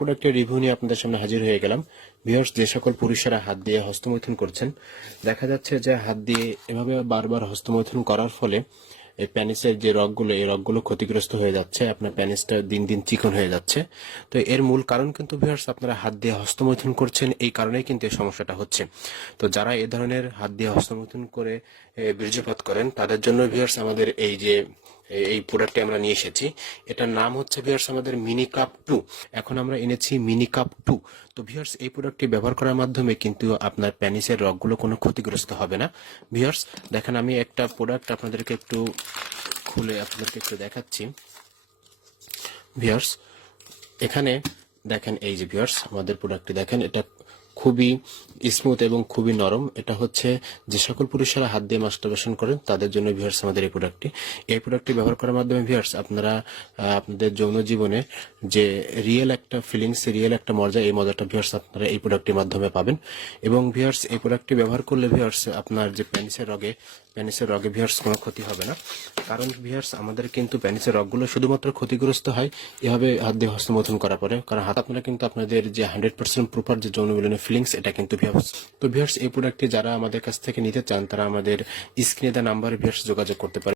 প্রোডাক্টের রিভিউ নিয়ে আপনাদের সামনে হাজির হয়ে গেলাম। ভিউয়ার্স, যে সকল পুরুষেরা হাত দিয়ে হস্তমৈথুন করছেন, দেখা যাচ্ছে যে হাত দিয়ে এভাবে বারবার হস্তমৈথুন করার ফলে এই প্যানিসের যে রগগুলো, এই রগগুলো ক্ষতিগ্রস্ত হয়ে যাচ্ছে, আপনার প্যানিসটা দিন দিন চিকন হয়ে যাচ্ছে। তো এর মূল কারণ কিন্তু ভিউয়ার্স, আপনারা হাত দিয়ে হস্তমৈথুন করছেন, এই কারণেই কিন্তু এই সমস্যাটা হচ্ছে। তো যারা এই ধরনের হাত দিয়ে হস্তমৈথুন করে বীর্যপাত করেন, তাদের জন্য ভিউয়ার্স আমাদের এই প্রোডাক্টটি আমরা নিয়ে এসেছি। এটার নাম হচ্ছে ভিউয়ার্স আমাদের মিনি কাপ 2। এখন আমরা এনেছি মিনি কাপ 2। তো ভিউয়ার্স, এই প্রোডাক্টটি ব্যবহার করার মাধ্যমে কিন্তু আপনার প্যানিসের রগগুলো কোনো ক্ষতিগ্রস্ত হবে না। ভিউয়ার্স দেখেন, আমি একটা প্রোডাক্ট আপনাদেরকে একটু খুলে আপনাদেরকে একটু দেখাচ্ছি। ভিউয়ার্স এখানে দেখেন, এই যে ভিউয়ার্স আমাদের প্রোডাক্টটি দেখেন, এটা খুবই স্মুথ এবং খুবই নরম। এটা হচ্ছে যে সকল পুরুষেরা হাত দিয়ে মাস্টারবেশন করেন তাদের জন্য ভিউয়ার্স আমাদের এই প্রোডাক্টটি ব্যবহার করার মাধ্যমে ভিউয়ার্স আপনারা আপনাদের যৌন জীবনে যে রিয়েল একটা ফিলিংস, রিয়েল একটা মজা, এই মজাটা ভিউয়ার্স আপনারা এই প্রোডাক্টের মাধ্যমে পাবেন। এবং ভিউয়ার্স এই প্রোডাক্টটি ব্যবহার করলে ভিউয়ার্স আপনার যে প্যানিসের রগে ভিউয়ার্স কোনো ক্ষতি হবে না। কারণ ভিউয়ার্স আমাদের কিন্তু প্যানিসের রগগুলো শুধুমাত্র ক্ষতিগ্রস্ত হয় এভাবে হাত দিয়ে হস্তমৈথুন করার পরে, কারণ হাত আপনারা কিন্তু আপনাদের যে 100% প্রপার যে যৌন মিলনের ফিলিংস, এটা কিন্তু ভিউয়ার্স। তো ভিউয়ার্স এই প্রোডাক্টটি যারা আমাদের কাছ থেকে নিতে চান, তারা আমাদের স্ক্রিনে দেওয়া নাম্বারে ভিউয়ার্স যোগাযোগ করতে পারেন।